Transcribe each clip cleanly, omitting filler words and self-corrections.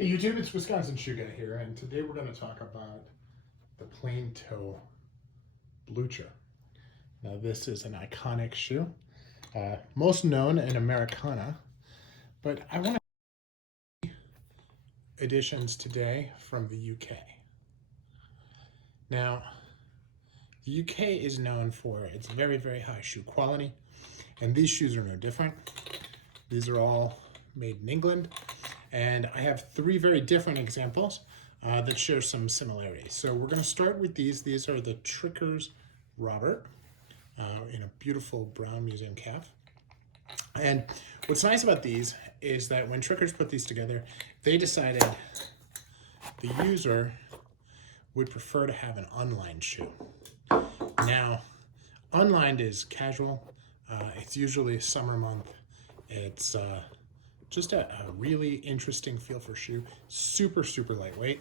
Hey YouTube, it's Wisconsin Shoe Guy here, and today we're going to talk about the plain toe blucher. Now this is an iconic shoe, most known in Americana, but I want editions today from the UK. Now, the UK is known for its very, very high shoe quality, and these shoes are no different. These are all made in England. And I have three very different examples that share some similarities. So we're going to start with these. These are the Trickers Robert in a beautiful brown museum calf. And what's nice about these is that when Trickers put these together, they decided the user would prefer to have an unlined shoe. Now, unlined is casual. It's usually a summer month. It's just a really interesting feel for shoe. Super, super lightweight.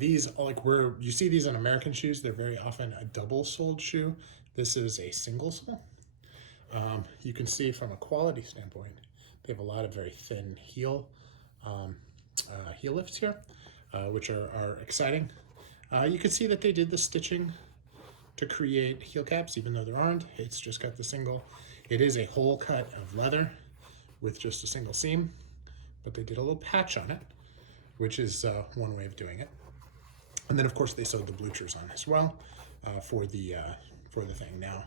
These, like where you see these on American shoes, they're very often a double-soled shoe. This is a single sole. You can see from a quality standpoint, they have a lot of very thin heel lifts here, which are exciting. You can see that they did the stitching to create heel caps, even though there aren't. It's just got the single. It is a whole cut of leather with just a single seam, but they did a little patch on it, which is one way of doing it. And then of course they sewed the bluchers on as well for the thing. Now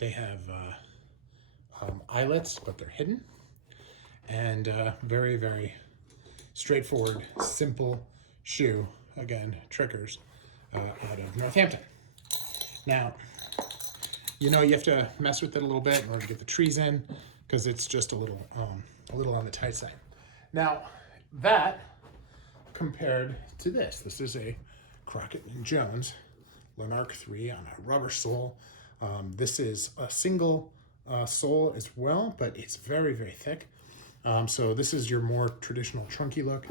they have eyelets, but they're hidden, and very, very straightforward, simple shoe. Again, Trickers out of Northampton. Now, you know, you have to mess with it a little bit in order to get the trees in, because it's just a little on the tight side. Now, that compared to this. This is a Crockett & Jones Lanark 3 on a rubber sole. This is a single sole as well, but it's very, very thick. So this is your more traditional trunky look.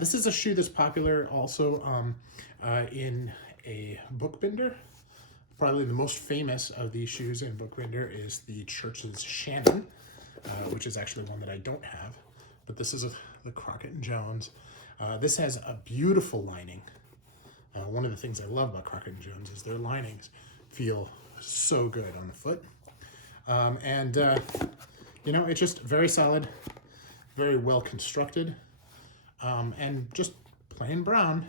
This is a shoe that's popular also in a bookbinder. Probably the most famous of these shoes in bookbinder is the Church's Shannon, which is actually one that I don't have, but this is the Crockett & Jones. This has a beautiful lining. One of the things I love about Crockett & Jones is their linings feel so good on the foot. You know, it's just very solid, very well constructed, and just plain brown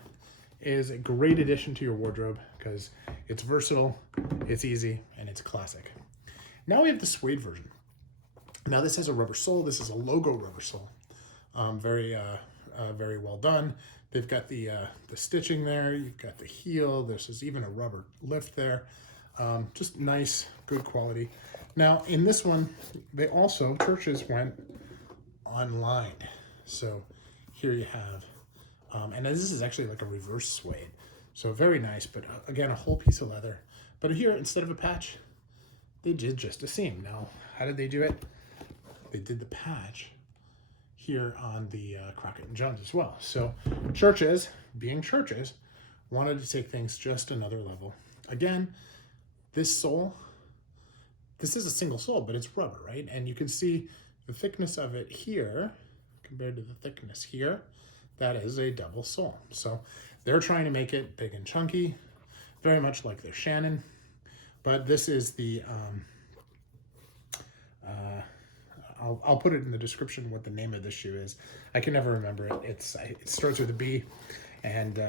is a great addition to your wardrobe because it's versatile, it's easy, and it's classic. Now we have the suede version. Now this has a rubber sole. This is a logo rubber sole. Very well done. They've got the stitching there. You've got the heel. This is even a rubber lift there. Just nice, good quality. Now in this one, they also, Church's went online. So here you have, and this is actually like a reverse suede. So very nice, but again, a whole piece of leather. But here, instead of a patch, they did just a seam. Now, how did they do it? They did the patch here on the Crockett & Jones as well. So Church's, being Church's, wanted to take things just another level. Again, this sole, this is a single sole, but it's rubber, right? And you can see the thickness of it here compared to the thickness here. That is a double sole. So they're trying to make it big and chunky, very much like their Shannon. But this is the, I'll put it in the description what the name of this shoe is. I can never remember it. It starts with a B, and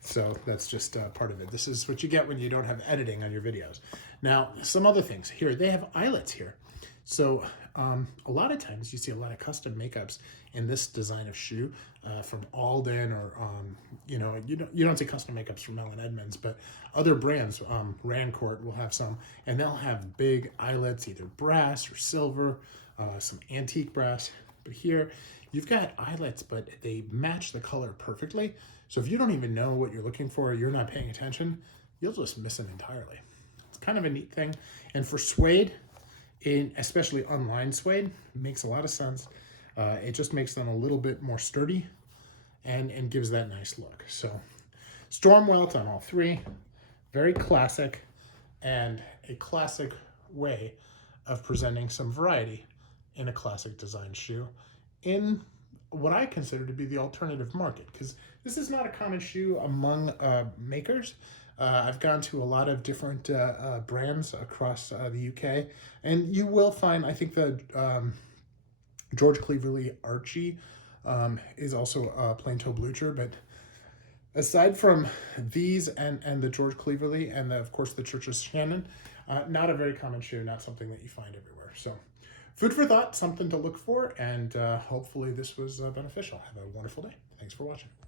so that's just part of it. This is what you get when you don't have editing on your videos. Now, some other things here. They have eyelets here. So a lot of times you see a lot of custom makeups in this design of shoe from Alden, or you know, you don't see custom makeups from Ellen Edmonds, but other brands, Rancourt will have some, and they'll have big eyelets, either brass or silver, some antique brass. But here you've got eyelets, but they match the color perfectly. So if you don't even know what you're looking for, you're not paying attention, you'll just miss them entirely. It's kind of a neat thing. And for suede, especially unlined suede, makes a lot of sense. It just makes them a little bit more sturdy and gives that nice look. So storm welt on all three, very classic, and a classic way of presenting some variety in a classic design shoe in what I consider to be the alternative market, because this is not a common shoe among makers. I've gone to a lot of different brands across the UK, and you will find, I think, the George Cleverley Archie is also a plain toe blucher, but aside from these and the George Cleverley and of course the Church of Shannon, not a very common shoe, not something that you find everywhere. So food for thought, something to look for, and hopefully this was beneficial. Have a wonderful day. Thanks for watching.